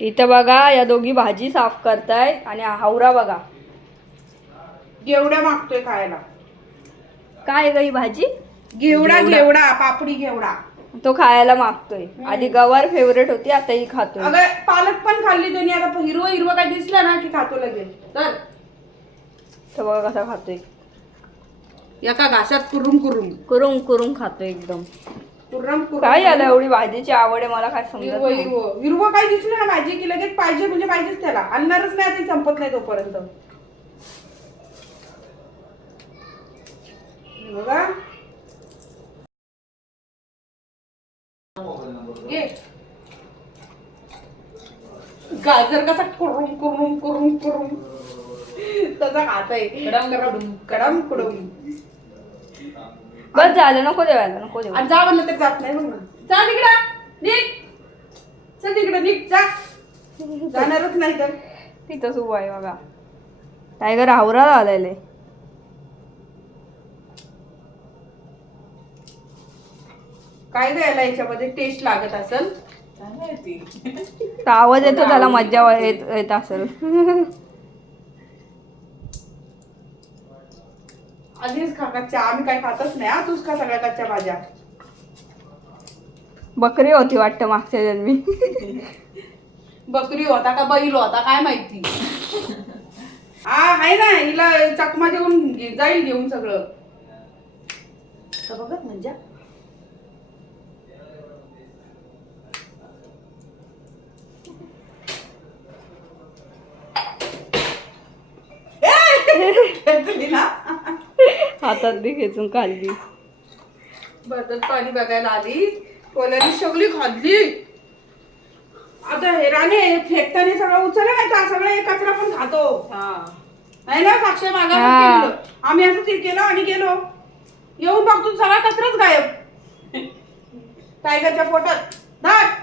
इथं बघा या दोघी भाजी साफ करताय आणि हावरा बघा. घेवडा मागतोय खायला. काय गई भाजी? घेवडा घेवडा. पापडी घेवडा. तो खायला मागतोय. आधी गवार फेवरेट होती आता ही खातोय. अगं पालक पण खाल्ली त्यांनी. आता हिरवं हिरवं काय दिसलं ना की खातो लगेच. तर तर बघा कसा खातोय. एका घासात कुरुम कुरुम कुरुम कुरुम खातोय एकदम. कुर्रम काय झालं एवढी भाजीची आवड आहे मला काय समजत हिरवं नाही. हिरवं. काय दिसलं ना भाजी की लगेच पाहिजे म्हणजे पाहिजेच त्याला. आणणारच नाही आता संपत नाही तोपर्यंत. बघा. घे. गाजर कसा कुरुम कुरुम कुरुम कुरुम तसा खात आहे. कडम कडम. कडम कुडुम. बस झालं नको देवायला नको देऊ. आणि जा म्हणलं तर जात नाही ना जा तिकडं चल तिकडं निघ जा. जाणारच नाही तर. तिथंच उभा आहे बघा. टायगर हावरा आलेले काय द्यायला याच्यामध्ये? टेस्ट लागत असेल? आवाज येतो त्याला मज्जा येत येत असेल. आधीच खा कच्च्या आम्ही काय खातच नाही हा तूच खा सगळ्या कच्च्या भाज्या. बकरी होती वाटतं मागच्या जन्मी. बकरी होता का बैल होता काय माहिती? हा आहे ना हिला चकमा देऊन घे- जाईल घेऊन सगळं. तर बघत म्हणजे? ए! ना हातात बी खेचून खाल्ली. बदल पाणी बघायला आली. कोल्याने सगळी खाल्ली. आता हे राणे फेकताना सगळं उचललं नाही का? सगळं एक कचरा पण खातो. नाही ना साक्ष मागा आम्ही असं ते केलं आणि गेलो. येऊन बघतो सगळा कचराच गायब. टायगरच्या पोटात. धाट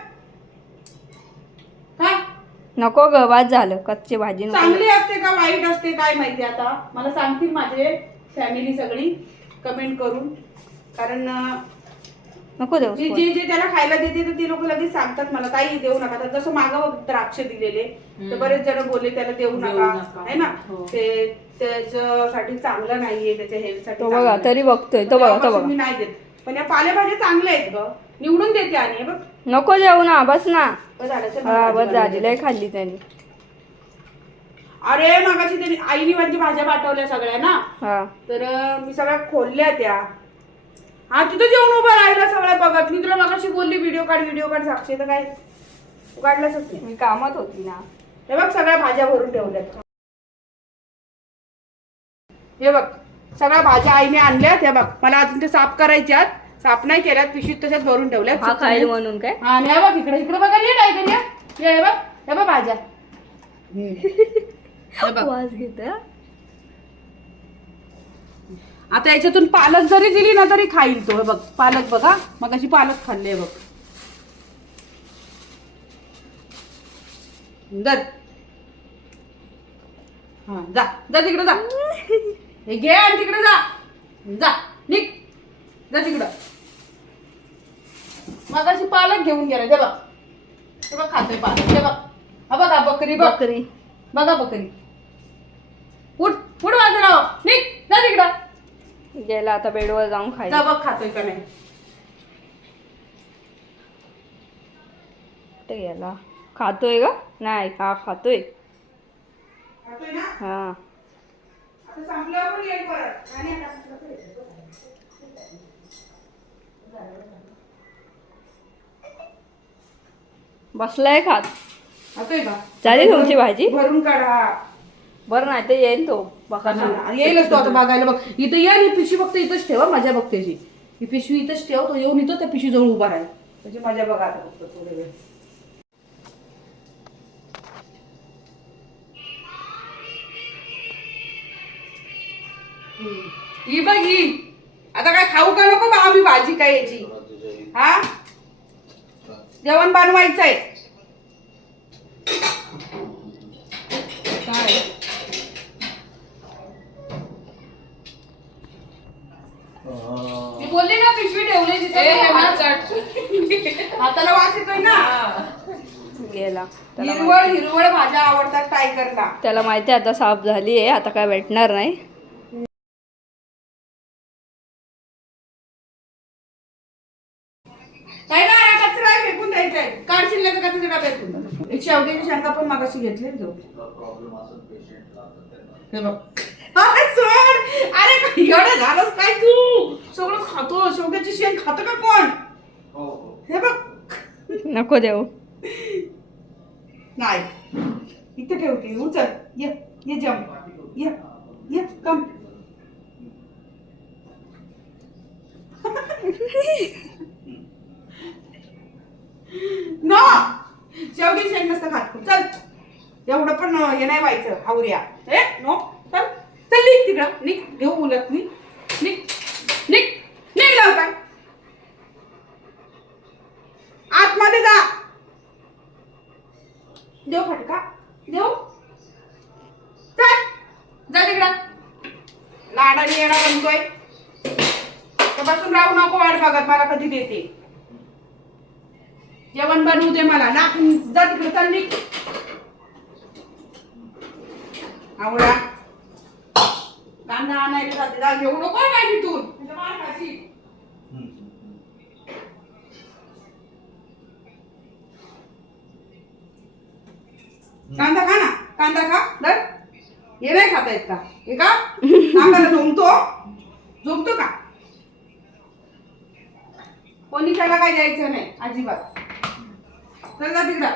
नको ग बाद झालं. कच्ची भाजी चांगली असते का वाईट असते काय माहिती आता? मला सांगतील माझे. फॅमिली सगळी कमेंट करून. कारण नको देऊ जे जे जे त्याला खायला देते तर ते लोक लगेच सांगतात मला ताई देऊ नका. तर जसं मागं द्राक्ष दिलेले तर बरेच जण बोलले त्याला देऊ नका. है ना? ते त्याच्यासाठी चांगलं नाहीये त्याच्या हेल्थसाठी तो बघा तरी बघतोय तो बघा तो बघा. मी नाही देत. पण या पालेभाज्या चांगल्या आहेत ग. निवडून देते आणि हे बघ. नको जेवू ना बस ना. बस झालं, हा. लय खाल्ली त्यांनी. अरे मगाशी त्यांनी आईनी माझी भाज्या पाठवल्या सगळ्या ना हा. तर मी सगळ्या खोलल्या त्या. हा तिथं जेवण उभं राहिला सगळ्या बघत. मी तुला मगाशी बोलली व्हिडिओ काढ व्हिडिओ काढ. साक्षी तर काय तू काढलाच नाही. मी कामात होती ना. हे बघ सगळ्या भाज्या भरून ठेवल्यात. हे बघ सगळ्या भाज्या आईने आणल्यात. हे बघ मला अजून ते साफ करायच्यात साफ नाही केल्यात पिशवीत तशाच भरून ठेवल्यात. हा खाईल म्हणून काय? हा आणि हे बघ इकडे इकडे बघा ये काय ये हे बघ हे बघ भाज्या. हे वास घेत. आता याच्यातून पालक जरी दिली ना तरी खाईल तो. बघ पालक बघा. मग अशी पालक खाल्ले बघ. दर. हा जा. जा तिकडे जा. हे घे आणि तिकडे जा. जा. निघ. जा तिकडं. मग अशी पालक घेऊन गेला. ते बघ. ते बघ खातोय पालक. ते बघ. हा बघा बकरी बकरी. बघा बकरी. उठ उठ बाजूला हो. निघ जा तिकडं. गेला आता बेडवर जाऊन खाईल जा बघ खातोय का नाही. कुठे गेला? खातोय का नाही हा खातोय. खातोय ना? हा. आता संपल्यावर पण येईल परत. आणि आता- बसलाय खात. खातोय का? झाली तुमची भाजी? भरून काढा. बरं नाही तर येईन तो. बघा येईलच तो आता बघायला. बघ इथं ये ही पिशवी फक्त इथंच ठेवा मजा बघ त्याची ही पिशवी इथंच ठेव तो येऊन इथं त्या पिशवी जवळ उभा राहील. त्याची मजा बघा आता फक्त थोडे वेळ. ही बघ ही. आता काय खाऊ का नको बा आम्ही भाजी काय याची? हा? जेवण बनवायचं आहे काय मी बोलली ना पिशवी ठेवली तिथे हाताला वास येतोय ना? गेला. त्याला हिरवळ माहिती- हिरवळ भाज्या आवडतात टायगरला त्याला माहिती आहे आता साफ झाली आहे आता काय भेटणार नाही. काय ना कचरा आहे, फेकून द्यायचा आहे फेकून एक शेवग्याची शेंगा पण मागाशी घेतली ना तू. हे बघ. अरे सोड! अरे काय एवढं झालंच काय तू? सगळं खातो शेवग्याची शेंग खातं का कोण? हे बघ. नको देऊ. नाही. इथं ठेवते उचल. ये ये जम. ये ये कम. नो. शेवटी शेंग नसतं खात खूप. चल. एवढं पण हे नाही व्हायचं हावऱ्या. हे नो. चल. चल निघ तिकडं. निघ. घेऊ उलट निघ निघ निघ लवकर मध्ये जा. देव फटका देव? चल जा तिकडं. लाडाने येणं बनतोय. बसून राहू नको वाट बघत मला कधी देते. जेवण बनवू दे मला. ना जा तिकडे चल निघ. आवडा कांदा आणायला जाते. जा घेऊ नको काय तिथून म्हणजे मार खाशी कांदा खा ना. कांदा खा. दर हे नाही खाता येत का? हे का? कांद्याला झोमतो झोमतो का? कोणी त्याला काय द्यायचं नाही अजिबात. चल जा तिकडं.